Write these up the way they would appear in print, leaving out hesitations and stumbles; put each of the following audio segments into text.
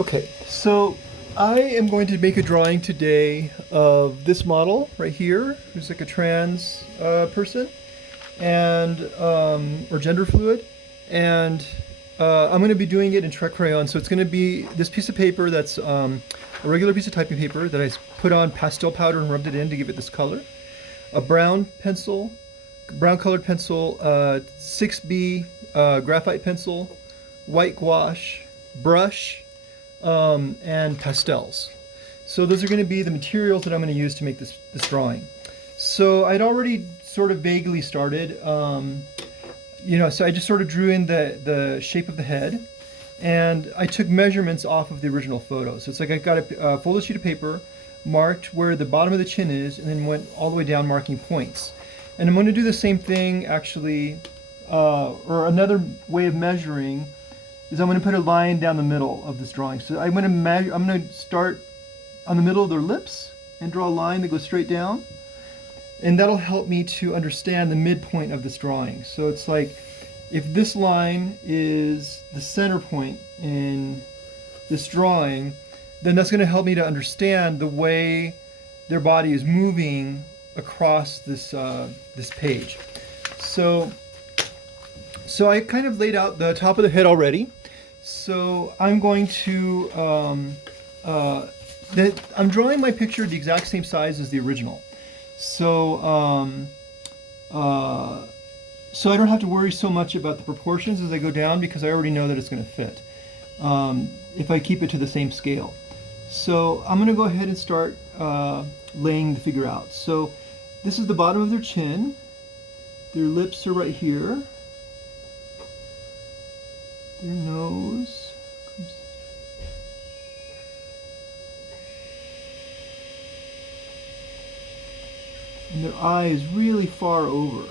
Okay, so I am going to make a drawing today of this model right here, who's like a trans person, and or gender fluid, and I'm going to be doing it in Trek crayon. So it's going to be this piece of paper that's a regular piece of typing paper that I put on pastel powder and rubbed it in to give it this color. A brown pencil, brown colored pencil, 6B graphite pencil, white gouache, brush, and pastels. So those are going to be the materials that I'm going to use to make this drawing. So I'd already sort of vaguely started, so I just sort of drew in the shape of the head, and I took measurements off of the original photo. So it's like I got a folded sheet of paper, marked where the bottom of the chin is, and then went all the way down marking points. And I'm going to do the same thing actually, or another way of measuring is I'm going to put a line down the middle of this drawing. So I'm going to start on the middle of their lips and draw a line that goes straight down. And that'll help me to understand the midpoint of this drawing. So it's like, if this line is the center point in this drawing, then that's going to help me to understand the way their body is moving across this page. So I kind of laid out the top of the head already. So I'm going to, I'm drawing my picture the exact same size as the original. So, so I don't have to worry so much about the proportions as I go down because I already know that it's going to fit if I keep it to the same scale. So I'm going to go ahead and start laying the figure out. So this is the bottom of their chin. Their lips are right here. Their nose. And their eye is really far over.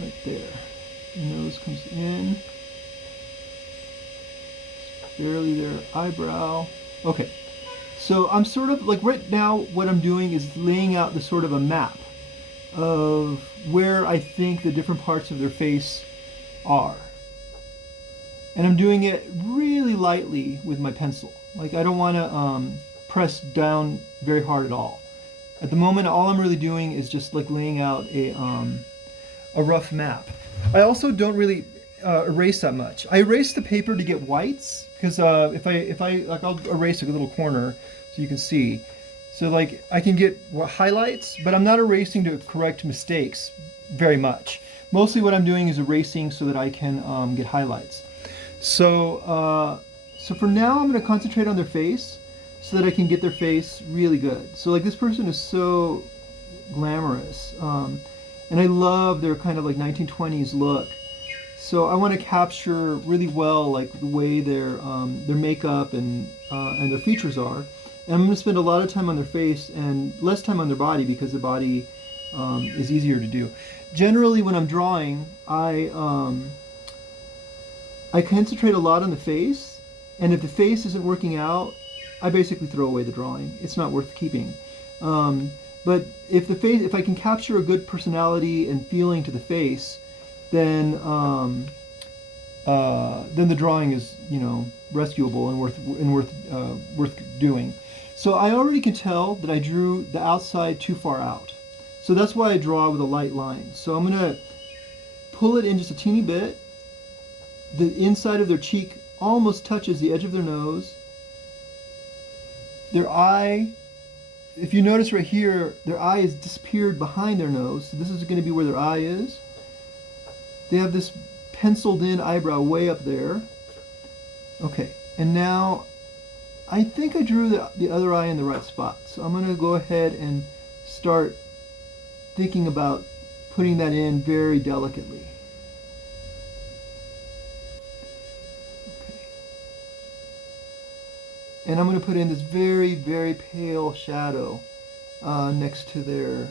Right there. The nose comes in. It's barely their eyebrow. Okay. So I'm sort of like right now what I'm doing is laying out the sort of a map of where I think the different parts of their face are. And I'm doing it really lightly with my pencil. Like I don't want to press down very hard at all. At the moment, all I'm really doing is just like laying out a rough map. I also don't really erase that much. I erase the paper to get whites because if I like, I'll erase a little corner so you can see. So like I can get highlights, but I'm not erasing to correct mistakes very much. Mostly what I'm doing is erasing so that I can get highlights. So so for now, I'm going to concentrate on their face so that I can get their face really good. So like this person is so glamorous. And I love their kind of like 1920s look. So I want to capture really well like the way their makeup and their features are. And I'm going to spend a lot of time on their face and less time on their body because the body is easier to do. Generally, when I'm drawing, I concentrate a lot on the face, and if the face isn't working out, I basically throw away the drawing. It's not worth keeping. But if I can capture a good personality and feeling to the face, then the drawing is rescuable and worth doing. So I already can tell that I drew the outside too far out. So that's why I draw with a light line. So I'm gonna pull it in just a teeny bit. The inside of their cheek almost touches the edge of their nose. Their eye, if you notice right here, their eye has disappeared behind their nose. So this is going to be where their eye is. They have this penciled in eyebrow way up there. Okay, and now I think I drew the other eye in the right spot. So I'm going to go ahead and start thinking about putting that in very delicately. And I'm going to put in this very, very pale shadow next to their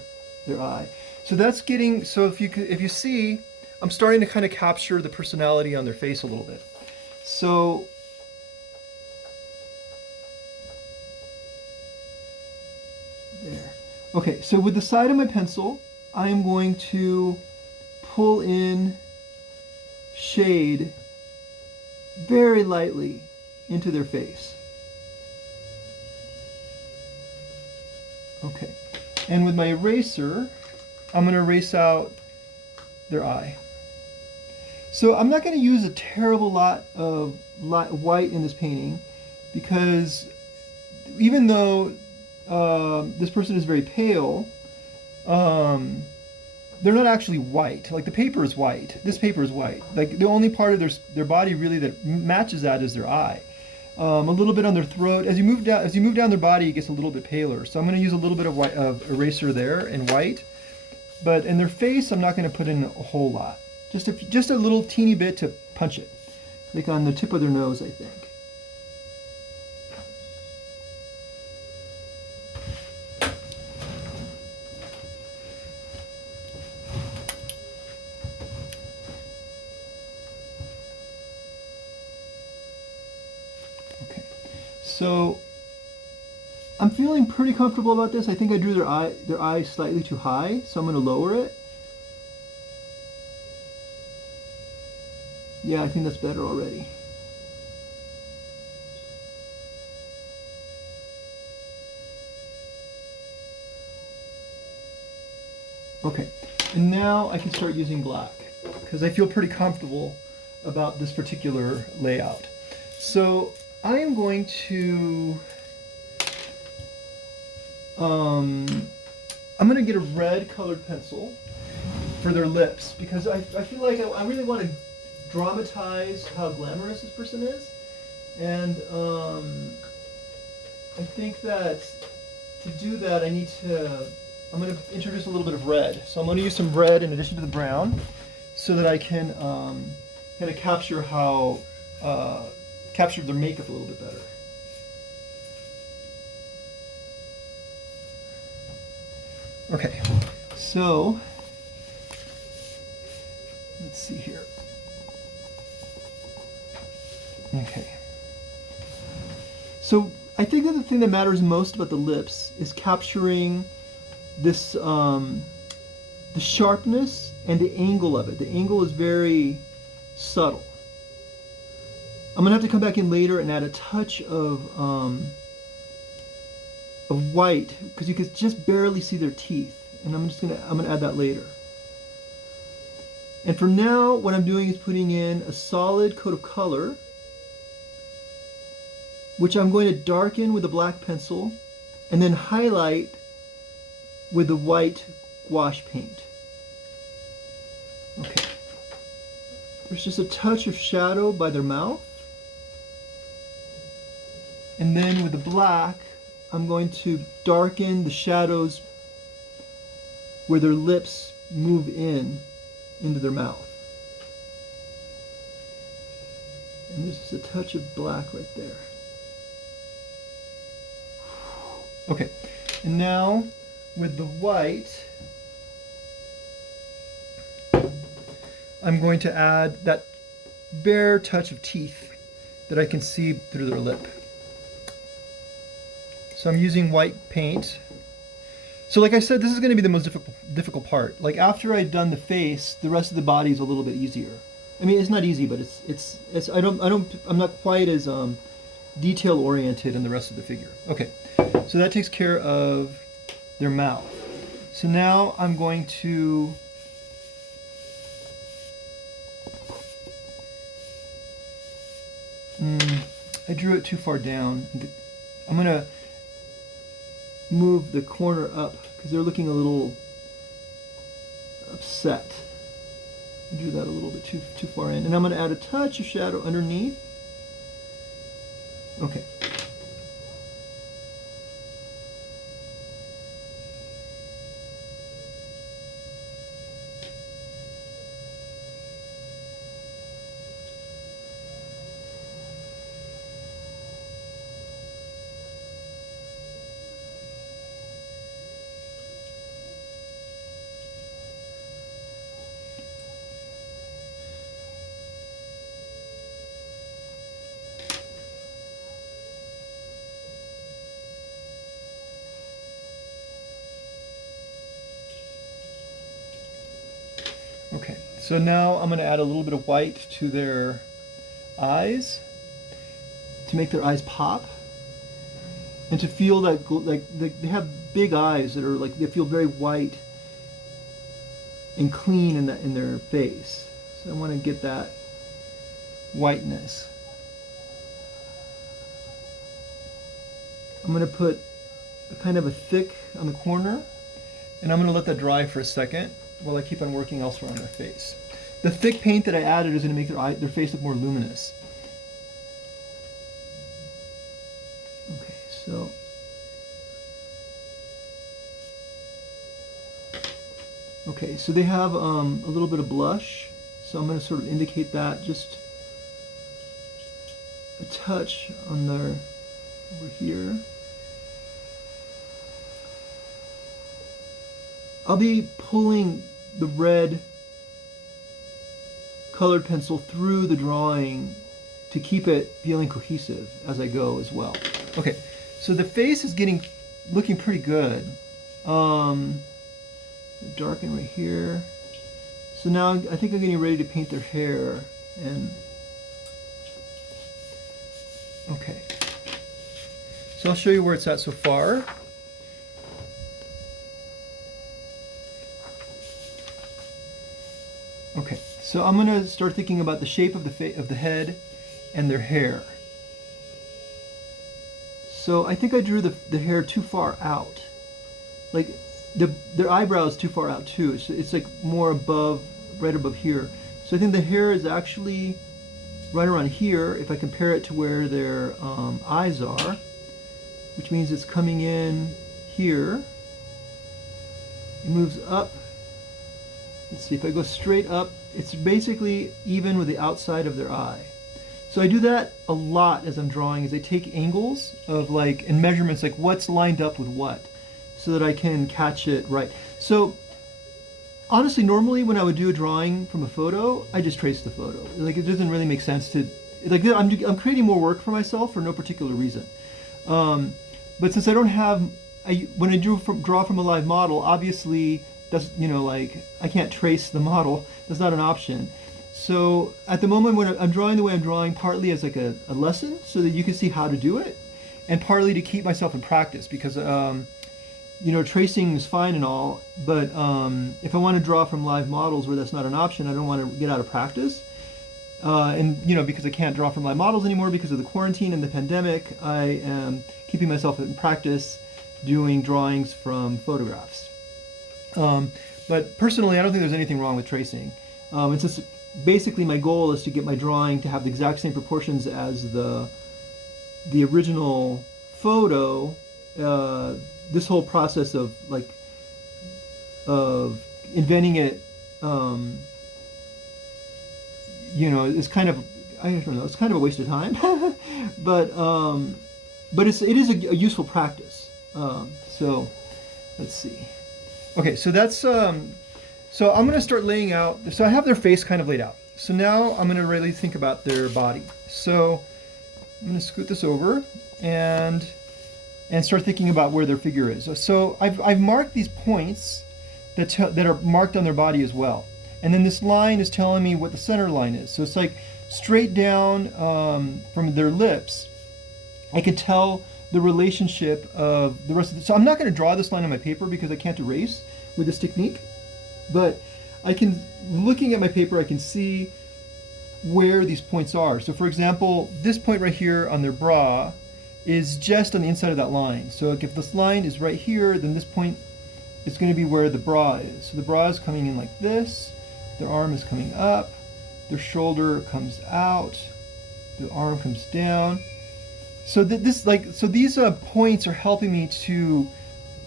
eye. So that's getting, so if you see, I'm starting to kind of capture the personality on their face a little bit. So there. Okay, so with the side of my pencil, I'm going to pull in shade very lightly into their face. Okay, and with my eraser, I'm going to erase out their eye. So I'm not going to use a terrible lot of white in this painting, because even though this person is very pale, they're not actually white. Like, the paper is white. This paper is white. Like, the only part of their body really that matches that is their eye. A little bit on their throat. As you move down their body, it gets a little bit paler. So I'm going to use a little bit of white eraser there in white. But in their face, I'm not going to put in a whole lot. Just a little teeny bit to punch it, like on the tip of their nose, I think. Okay, so I'm feeling pretty comfortable about this. I think I drew their eye slightly too high, so I'm going to lower it. Yeah, I think that's better already. Okay, and now I can start using black, because I feel pretty comfortable about this particular layout. So I am going to I'm going to get a red colored pencil for their lips, because I feel like I really want to dramatize how glamorous this person is. And I think that to do that, I'm going to introduce a little bit of red. So I'm going to use some red in addition to the brown, so that I can kind of capture their makeup a little bit better. Okay, so let's see here. Okay. So I think that the thing that matters most about the lips is capturing this, the sharpness and the angle of it. The angle is very subtle. I'm gonna have to come back in later and add a touch of white, because you can just barely see their teeth, and I'm gonna add that later. And for now, what I'm doing is putting in a solid coat of color, which I'm going to darken with a black pencil and then highlight with the white gouache paint. Okay. There's just a touch of shadow by their mouth. And then with the black, I'm going to darken the shadows where their lips move into their mouth. And there's just a touch of black right there. Okay, and now with the white, I'm going to add that bare touch of teeth that I can see through their lip. So I'm using white paint. So like I said, this is going to be the most difficult part. Like, after I've done the face, the rest of the body is a little bit easier. I mean, it's not easy, but I'm not quite as detail oriented in the rest of the figure. Okay, so that takes care of their mouth. So now I'm going to I drew it too far down. I'm gonna move the corner up because they're looking a little upset. I drew that a little bit too far in, and I'm going to add a touch of shadow underneath. Okay. Okay, so now I'm going to add a little bit of white to their eyes to make their eyes pop, and to feel that like they have big eyes that are like they feel very white and clean in their face. So I want to get that whiteness. I'm going to put a kind of a thick on the corner, and I'm going to let that dry for a second while I keep on working elsewhere on their face. The thick paint that I added is going to make their face look more luminous. Okay, so they have a little bit of blush, so I'm going to sort of indicate that just a touch on their over here. I'll be pulling the red colored pencil through the drawing to keep it feeling cohesive as I go as well. Okay, so the face is looking pretty good. Darken right here. So now I think I'm getting ready to paint their hair. And okay, so I'll show you where it's at so far. Okay, so I'm gonna start thinking about the shape of the head and their hair. So I think I drew the hair too far out. Like their eyebrows too far out too. So it's like more above, right above here. So I think the hair is actually right around here if I compare it to where their eyes are, which means it's coming in here. It moves up. Let's see, if I go straight up, it's basically even with the outside of their eye. So I do that a lot as I'm drawing, is I take angles of and measurements, like what's lined up with what, so that I can catch it right. So honestly, normally when I would do a drawing from a photo, I just trace the photo. Like it doesn't really make sense to, like I'm creating more work for myself for no particular reason. But since I don't have, when I draw from a live model, obviously that's, I can't trace the model. That's not an option. So at the moment when I'm drawing the way I'm drawing, partly as like a lesson so that you can see how to do it, and partly to keep myself in practice because, tracing is fine and all, but if I want to draw from live models where that's not an option, I don't want to get out of practice. Because I can't draw from live models anymore because of the quarantine and the pandemic, I am keeping myself in practice doing drawings from photographs. But personally, I don't think there's anything wrong with tracing. And since basically my goal is to get my drawing to have the exact same proportions as the original photo, this whole process of inventing it, is kind of, I don't know, it's kind of a waste of time, but it is a useful practice. So let's see. Okay, so that's, so I'm gonna start laying out, so I have their face kind of laid out. So now I'm gonna really think about their body. So I'm gonna scoot this over and start thinking about where their figure is. So I've marked these points that are marked on their body as well. And then this line is telling me what the center line is. So it's like straight down from their lips, I can tell the relationship of the rest of the, so I'm not going to draw this line on my paper because I can't erase with this technique, but I can, looking at my paper, I can see where these points are. So for example, this point right here on their bra is just on the inside of that line. So if this line is right here, then this point is going to be where the bra is. So the bra is coming in like this, their arm is coming up, their shoulder comes out, the arm comes down. So these points are helping me to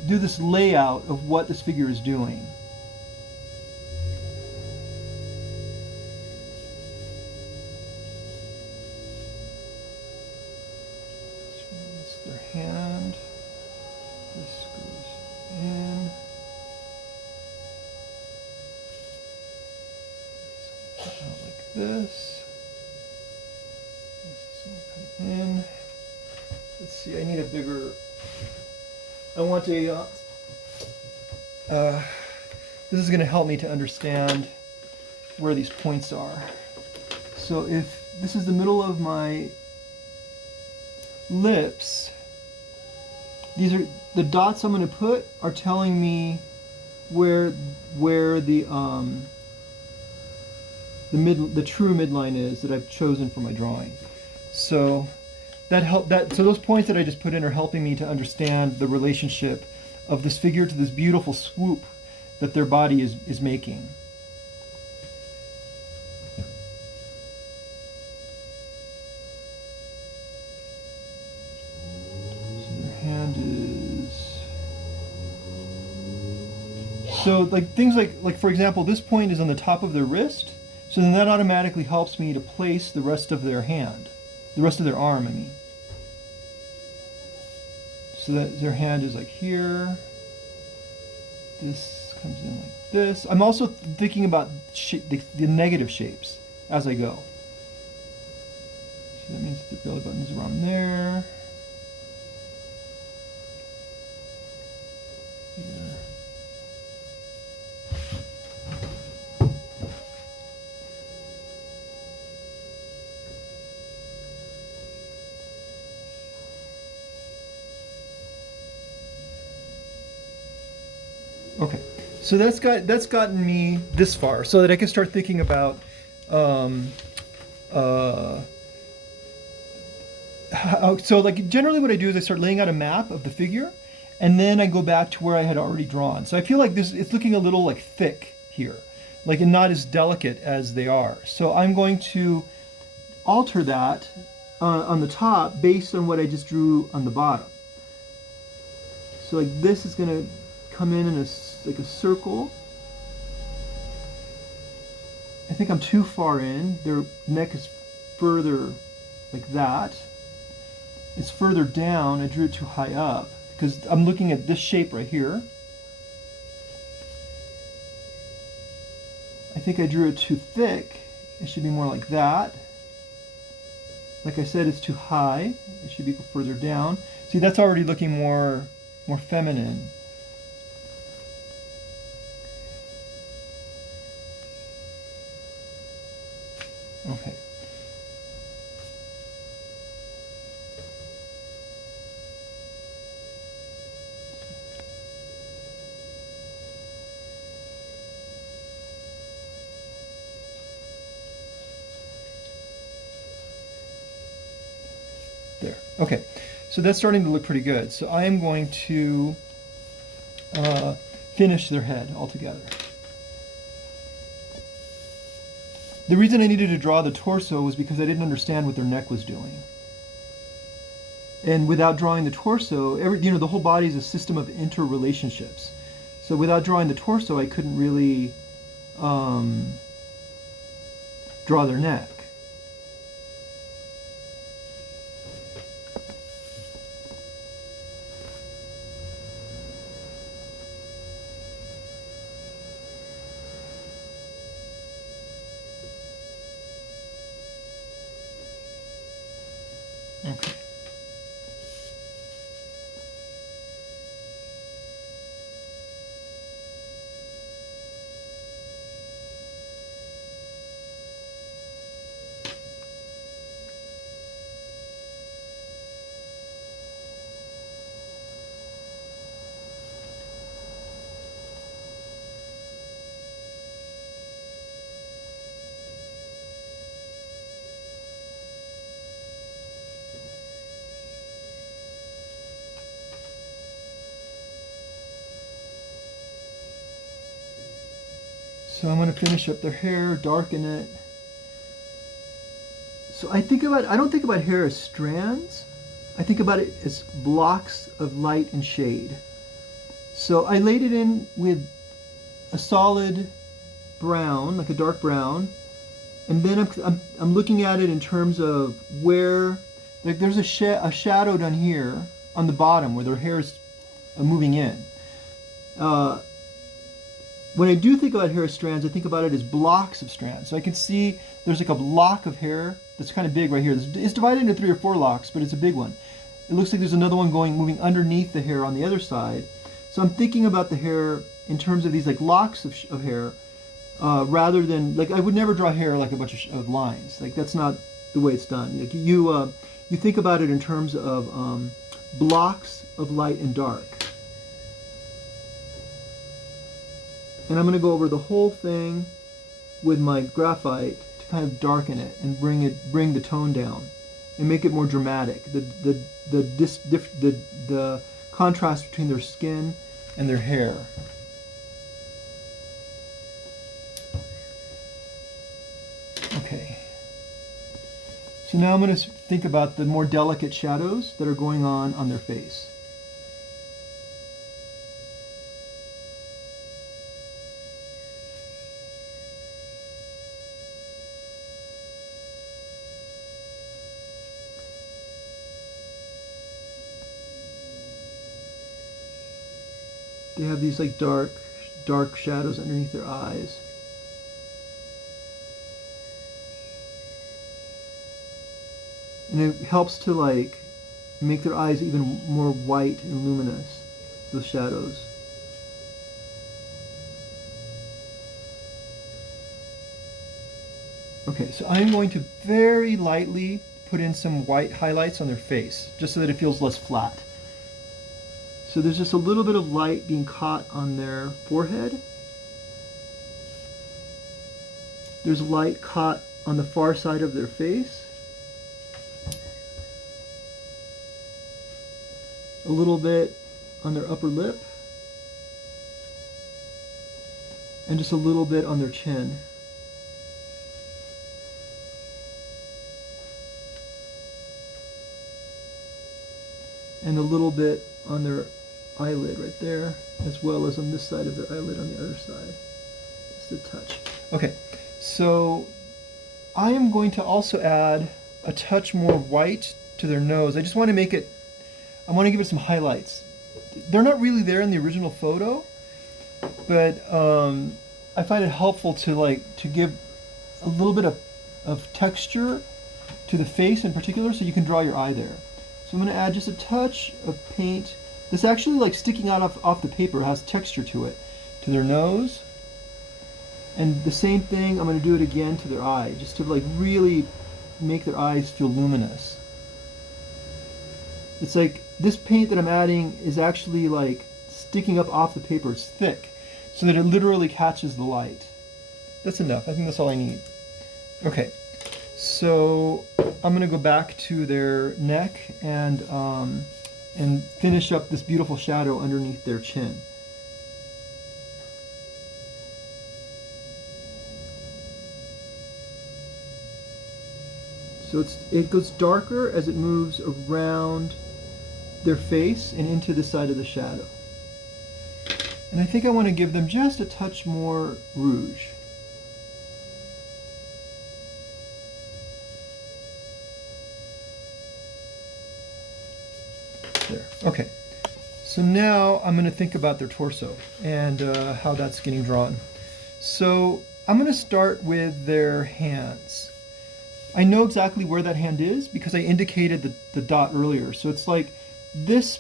do this layout of what this figure is doing. That's their hand. This goes in. This goes out like this. This is going to come in. Let's see, I need a bigger, I want a, this is going to help me to understand where these points are. So if this is the middle of my lips, these are the dots I'm going to put are telling me where the true midline is that I've chosen for my drawing. So so those points that I just put in are helping me to understand the relationship of this figure to this beautiful swoop that their body is making. Hand is so like things like for example, this point is on the top of their wrist, so then that automatically helps me to place the rest of their hand, the rest of their arm, I mean. So that their hand is like here. This comes in like this. I'm also thinking about the negative shapes as I go. So that means the belly button's around there. Here. Okay, so that's gotten me this far, so that I can start thinking about so like generally what I do is I start laying out a map of the figure, and then I go back to where I had already drawn. So I feel like it's looking a little like thick here, like and not as delicate as they are. So I'm going to alter that on the top based on what I just drew on the bottom. So like this is going to come in like a circle. I think I'm too far in. Their neck is further like that. It's further down. I drew it too high up because I'm looking at this shape right here. I think I drew it too thick. It should be more like that. Like I said, it's too high. It should be further down. See, that's already looking more feminine. Okay. There. Okay. So that's starting to look pretty good. So I am going to finish their head altogether. The reason I needed to draw the torso was because I didn't understand what their neck was doing. And without drawing the torso, the whole body is a system of interrelationships. So without drawing the torso, I couldn't really draw their neck. Okay. So I'm going to finish up their hair, darken it. So I don't think about hair as strands. I think about it as blocks of light and shade. So I laid it in with a solid brown, like a dark brown, and then I'm looking at it in terms of where, like there's a shadow down here on the bottom where their hair is moving in. When I do think about hair as strands, I think about it as blocks of strands. So I can see there's like a lock of hair that's kind of big right here. It's divided into 3 or 4 locks, but it's a big one. It looks like there's another one moving underneath the hair on the other side. So I'm thinking about the hair in terms of these like locks of hair, rather than, like I would never draw hair like a bunch of lines. Like that's not the way it's done. Like you you think about it in terms of blocks of light and dark. And I'm going to go over the whole thing with my graphite to kind of darken it and bring the tone down and make it more dramatic. The contrast between their skin and their hair. Okay. So now I'm going to think about the more delicate shadows that are going on their face. They have these like dark shadows underneath their eyes. And it helps to like make their eyes even more white and luminous, those shadows. Okay, so I'm going to very lightly put in some white highlights on their face, just so that it feels less flat. So there's just a little bit of light being caught on their forehead. There's light caught on the far side of their face. A little bit on their upper lip. And just a little bit on their chin. And a little bit on their eyelid right there, as well as on this side of their eyelid on the other side. Just a touch. Okay, so I am going to also add a touch more white to their nose. I just want to make it, I want to give it some highlights. They're not really there in the original photo, but I find it helpful to give a little bit of texture to the face in particular, so you can draw your eye there. So I'm going to add just a touch of paint. This actually, like sticking out off the paper, has texture to it, to their nose. And the same thing, I'm going to do it again to their eye, just to like really make their eyes feel luminous. It's like this paint that I'm adding is actually like sticking up off the paper. It's thick, so that it literally catches the light. That's enough. I think that's all I need. Okay. So I'm going to go back to their neck and finish up this beautiful shadow underneath their chin. So it goes darker as it moves around their face and into the side of the shadow. And I think I want to give them just a touch more rouge. There. Okay, so now I'm going to think about their torso and how that's getting drawn. So I'm going to start with their hands. I know exactly where that hand is because I indicated the dot earlier. So it's like this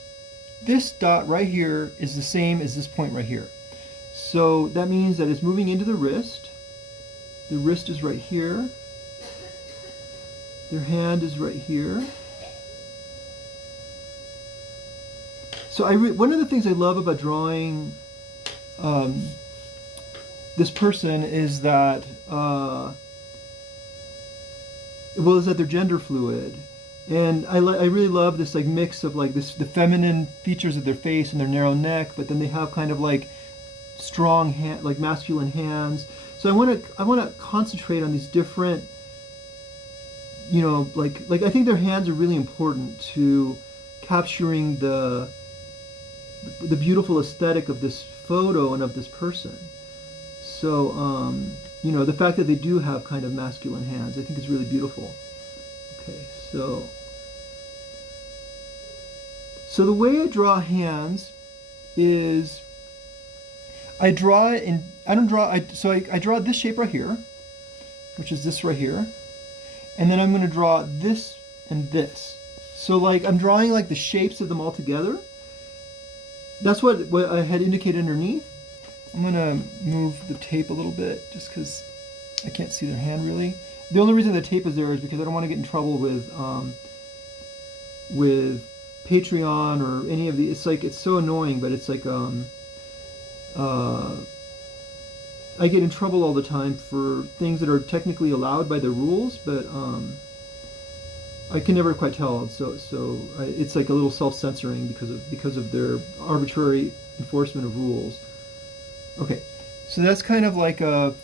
dot right here is the same as this point right here. So that means that it's moving into the wrist. The wrist is right here. Their hand is right here. So one of the things I love about drawing this person is that they're gender fluid, and I really love this like mix of like the feminine features of their face and their narrow neck, but then they have kind of like strong hand, like masculine hands. So I want to concentrate on these different, like I think their hands are really important to capturing the beautiful aesthetic of this photo and of this person. So, the fact that they do have kind of masculine hands, I think is really beautiful. Okay, so the way I draw hands is I draw this shape right here, which is this right here, and then I'm going to draw this and this. So like I'm drawing like the shapes of them all together. That's what I had indicated underneath. I'm going to move the tape a little bit just because I can't see their hand really. The only reason the tape is there is because I don't want to get in trouble with with Patreon or any of the, it's like, it's so annoying, but it's like, I get in trouble all the time for things that are technically allowed by the rules, but I can never quite tell. It's like a little self-censoring because of their arbitrary enforcement of rules. Okay, so that's kind of like a.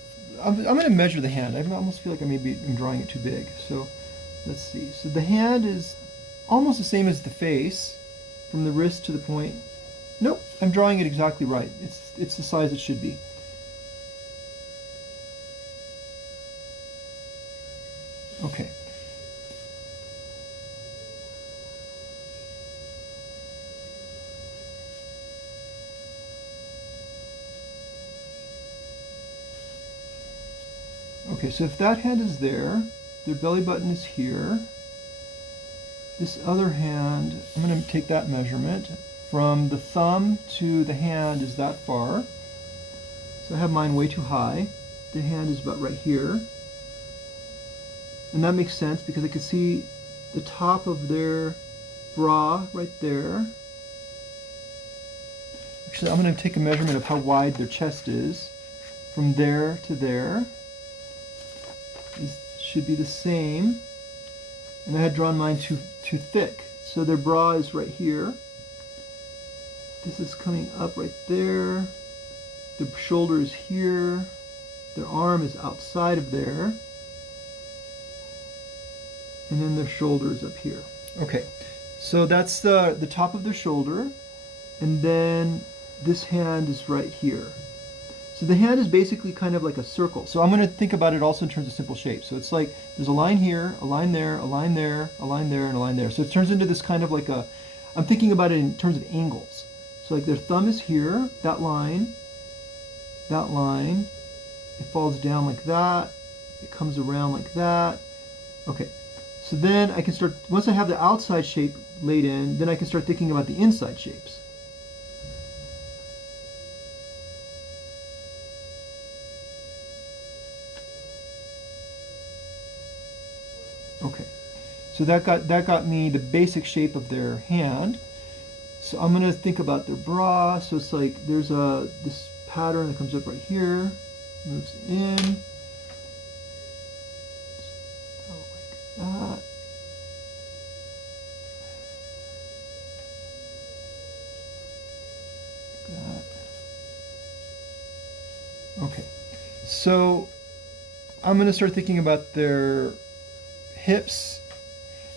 I'm going to measure the hand. I almost feel like I'm drawing it too big. So let's see. So the hand is almost the same as the face, from the wrist to the point. Nope, I'm drawing it exactly right. It's the size it should be. Okay. Okay, so if that hand is there, their belly button is here. This other hand, I'm going to take that measurement. From the thumb to the hand is that far. So I have mine way too high. The hand is about right here. And that makes sense because I can see the top of their bra right there. Actually, I'm going to take a measurement of how wide their chest is. From there to there should be the same. And I had drawn mine too thick. So their bra is right here. This is coming up right there. The shoulder is here. Their arm is outside of there. And then their shoulder is up here. Okay, so that's the top of their shoulder. And then this hand is right here. So the hand is basically kind of like a circle. So I'm going to think about it also in terms of simple shapes. So it's like there's a line here, a line there, a line there, a line there, and a line there. So it turns into this kind of like a, I'm thinking about it in terms of angles. So like their thumb is here, that line, it falls down like that, it comes around like that. Okay, so then I can start, once I have the outside shape laid in, then I can start thinking about the inside shapes. Okay, so that got me the basic shape of their hand. So I'm gonna think about their bra. So it's like there's this pattern that comes up right here, moves in, like that. Like that. Okay, so I'm gonna start thinking about their hips,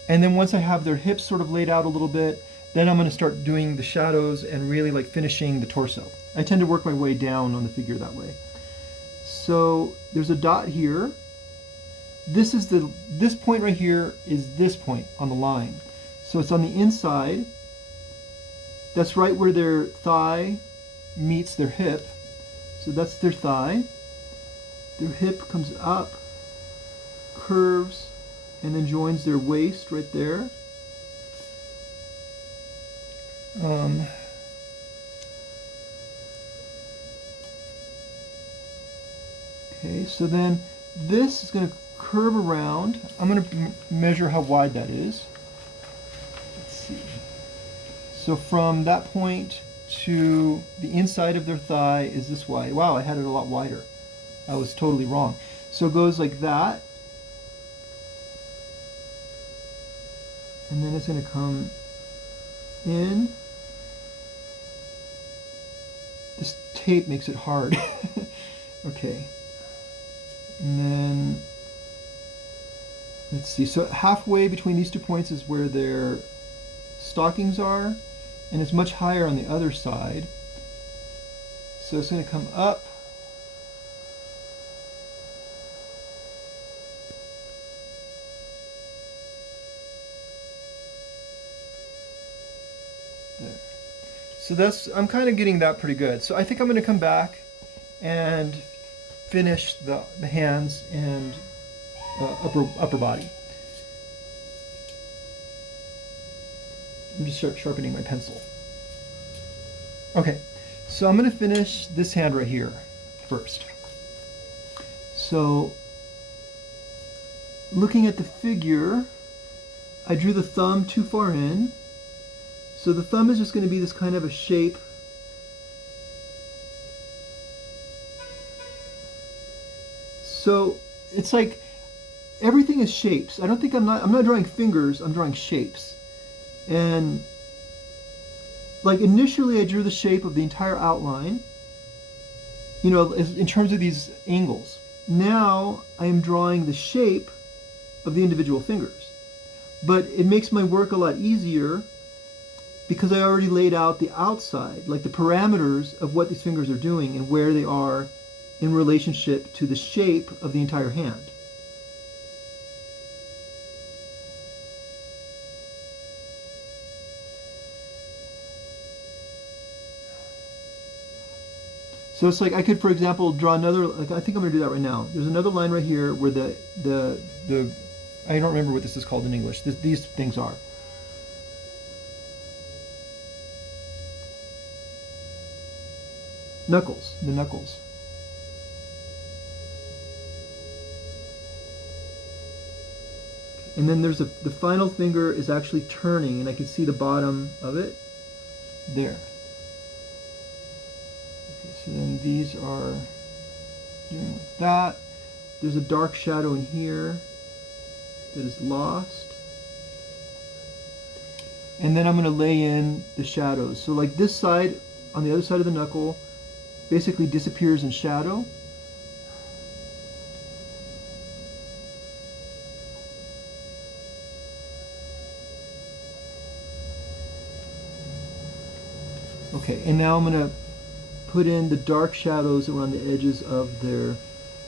and then once I have their hips sort of laid out a little bit, then I'm going to start doing the shadows and really like finishing the torso. I tend to work my way down on the figure that way. So there's a dot here. This point right here is this point on the line. So it's on the inside. That's right where their thigh meets their hip. So that's their thigh. Their hip comes up, curves, and then joins their waist right there. Okay, so then this is going to curve around. I'm going to measure how wide that is. Let's see. So from that point to the inside of their thigh is this wide. Wow, I had it a lot wider. I was totally wrong. So it goes like that. And then it's going to come in. This tape makes it hard. Okay. And then, let's see. So halfway between these 2 points is where their stockings are, and it's much higher on the other side. So it's going to come up. There. So I'm kind of getting that pretty good. So I think I'm going to come back and finish the hands and upper body. I'm just sharpening my pencil. Okay, so I'm going to finish this hand right here first. So looking at the figure, I drew the thumb too far in. So the thumb is just going to be this kind of a shape. So it's like everything is shapes. I don't think I'm not drawing fingers, I'm drawing shapes. And like initially I drew the shape of the entire outline, you know, in terms of these angles. Now I am drawing the shape of the individual fingers. But it makes my work a lot easier because I already laid out the outside, like the parameters of what these fingers are doing and where they are in relationship to the shape of the entire hand. So it's like I could, for example, draw another, like I think I'm going to do that right now. There's another line right here where the I don't remember what this is called in English. These things are. Knuckles, the knuckles. And then there's the final finger is actually turning, and I can see the bottom of it there. Okay, so then these are doing like that. There's a dark shadow in here that is lost. And then I'm going to lay in the shadows. So like this side, on the other side of the knuckle, basically disappears in shadow. Okay, and now I'm going to put in the dark shadows around the edges of their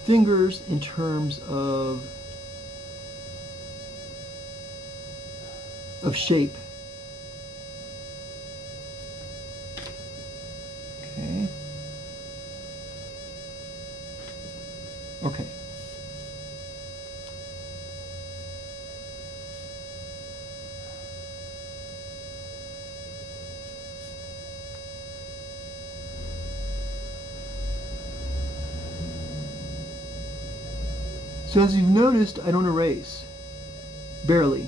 fingers in terms of shape. Okay. Okay. So as you've noticed, I don't erase. Barely.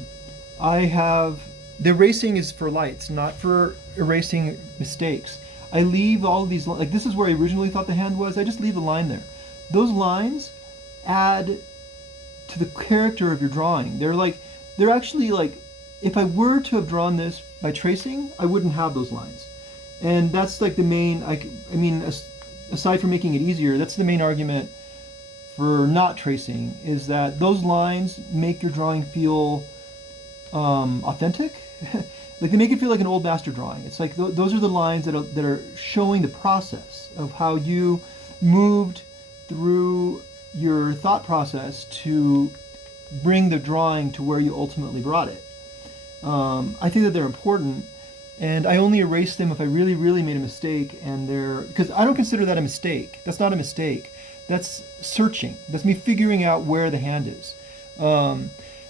The erasing is for lights, not for erasing mistakes. I leave all of these, like this is where I originally thought the hand was, I just leave the line there. Those lines add to the character of your drawing. They're actually like, if I were to have drawn this by tracing, I wouldn't have those lines. And that's like the main, I mean, aside from making it easier, that's the main argument for not tracing, is that those lines make your drawing feel authentic. Like they make it feel like an old master drawing. It's like those are the lines that are showing the process of how you moved through your thought process to bring the drawing to where you ultimately brought it. I think that they're important, and I only erase them if I really, really made a mistake, and because I don't consider that a mistake. That's not a mistake. That's searching. That's me figuring out where the hand is.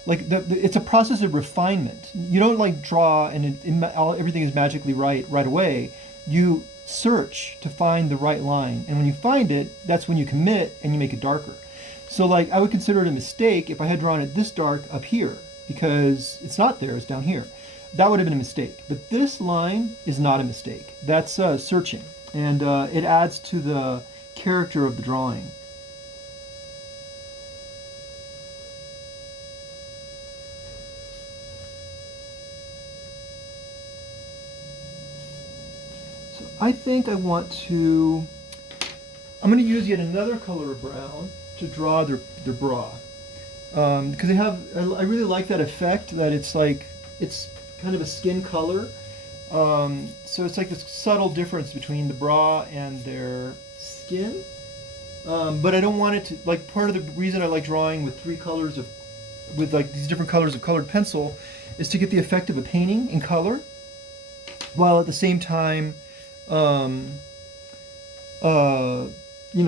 It's a process of refinement. You don't like draw and everything is magically right away. You search to find the right line, and when you find it, that's when you commit and you make it darker. So like I would consider it a mistake if I had drawn it this dark up here, because it's not there, it's down here. That would have been a mistake. But this line is not a mistake. That's searching, and it adds to the character of the drawing. So I think I'm going to use yet another color of brown to draw their bra. Because I really like that effect that it's kind of a skin color. So it's like this subtle difference between the bra and their skin. But I don't want it to, like, part of the reason I like drawing with these different colors of colored pencil is to get the effect of a painting in color, while at the same time,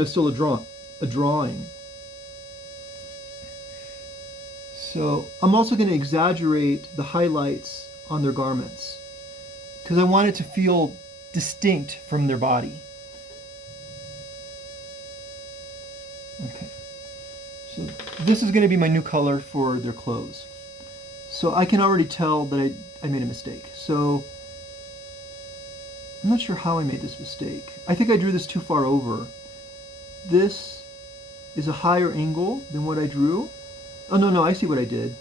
still a drawing. So I'm also going to exaggerate the highlights on their garments because I want it to feel distinct from their body. Okay, so this is going to be my new color for their clothes. So I can already tell that I made a mistake. So I'm not sure how I made this mistake. I think I drew this too far over. This is a higher angle than what I drew. Oh, no, I see what I did.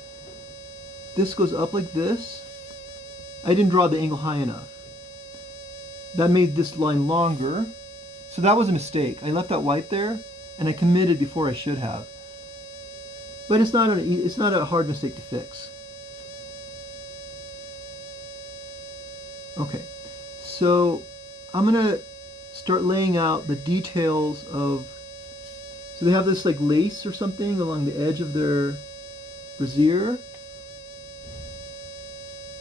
This goes up like this. I didn't draw the angle high enough. That made this line longer. So that was a mistake. I left that white there, and I committed before I should have. But it's not a hard mistake to fix. Okay, so I'm gonna start laying out the details of, so they have this like lace or something along the edge of their brassiere.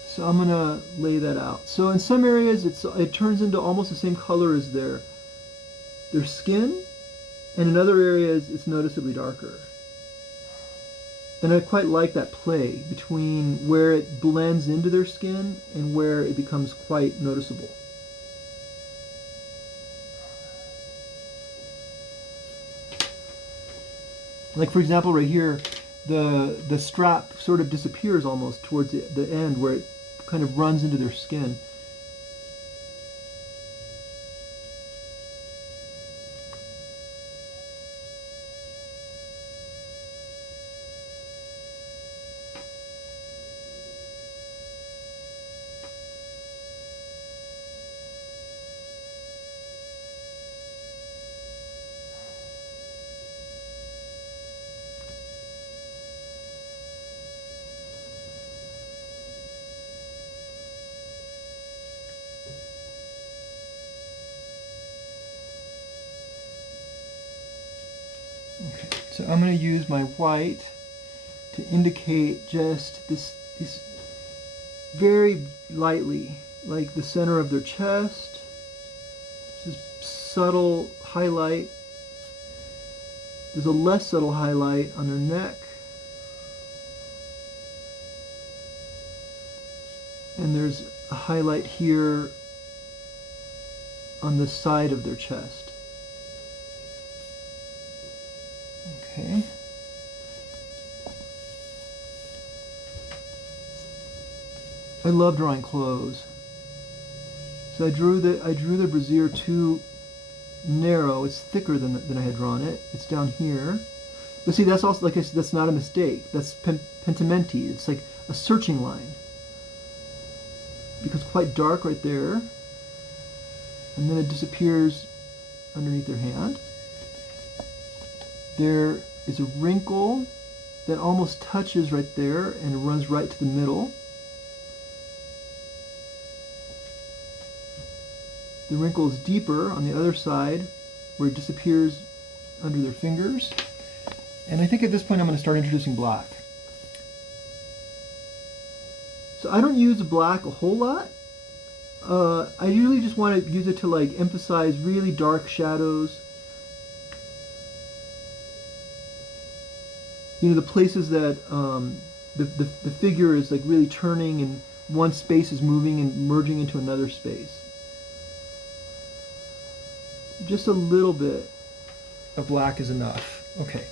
So I'm gonna lay that out. So in some areas it turns into almost the same color as their skin, and in other areas it's noticeably darker. And I quite like that play between where it blends into their skin and where it becomes quite noticeable. Like for example right here, the strap sort of disappears almost towards the end where it kind of runs into their skin. Okay, so I'm going to use my white to indicate just this very lightly, like the center of their chest, this subtle highlight. There's a less subtle highlight on their neck. And there's a highlight here on the side of their chest. Okay. I love drawing clothes. So I drew the brassiere too narrow. It's thicker than I had drawn it. It's down here. But see, that's also, like I said, that's not a mistake. That's pentimenti. It's like a searching line. Becomes quite dark right there. And then it disappears underneath their hand. There is a wrinkle that almost touches right there and it runs right to the middle. The wrinkle is deeper on the other side where it disappears under their fingers. And I think at this point I'm going to start introducing black. So I don't use black a whole lot. I usually just want to use it to like emphasize really dark shadows. You know, the places that the figure is like really turning and one space is moving and merging into another space. Just a little bit of black is enough. Okay.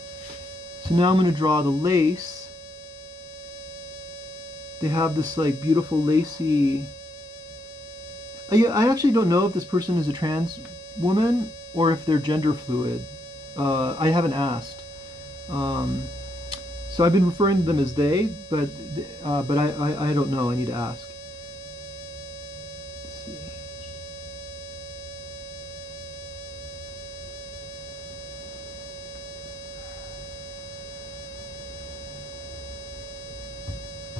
So now I'm going to draw the lace. They have this like beautiful lacy. I actually don't know if this person is a trans woman or if they're gender fluid. I haven't asked. So I've been referring to them as they, but I don't know. I need to ask. Let's see.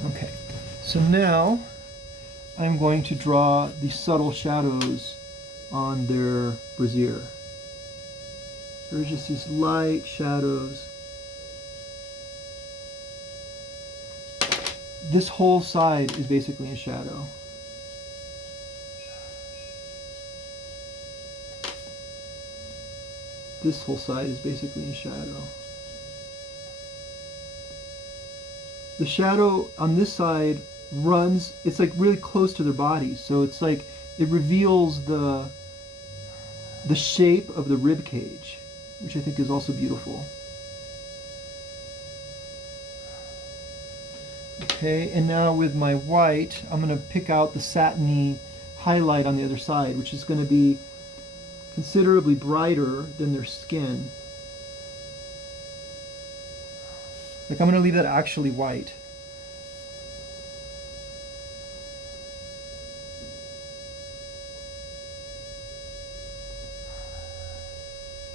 Okay, so now I'm going to draw the subtle shadows on their brassiere. There's just these light shadows. This whole side is basically in shadow. This whole side is basically in shadow. The shadow on this side runs, it's like really close to their bodies, so it's like it reveals the shape of the rib cage, which I think is also beautiful. Okay, and now with my white, I'm going to pick out the satiny highlight on the other side, which is going to be considerably brighter than their skin. Like I'm going to leave that actually white.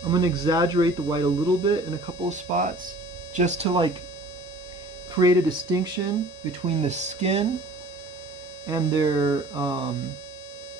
I'm going to exaggerate the white a little bit in a couple of spots just to like create a distinction between the skin and their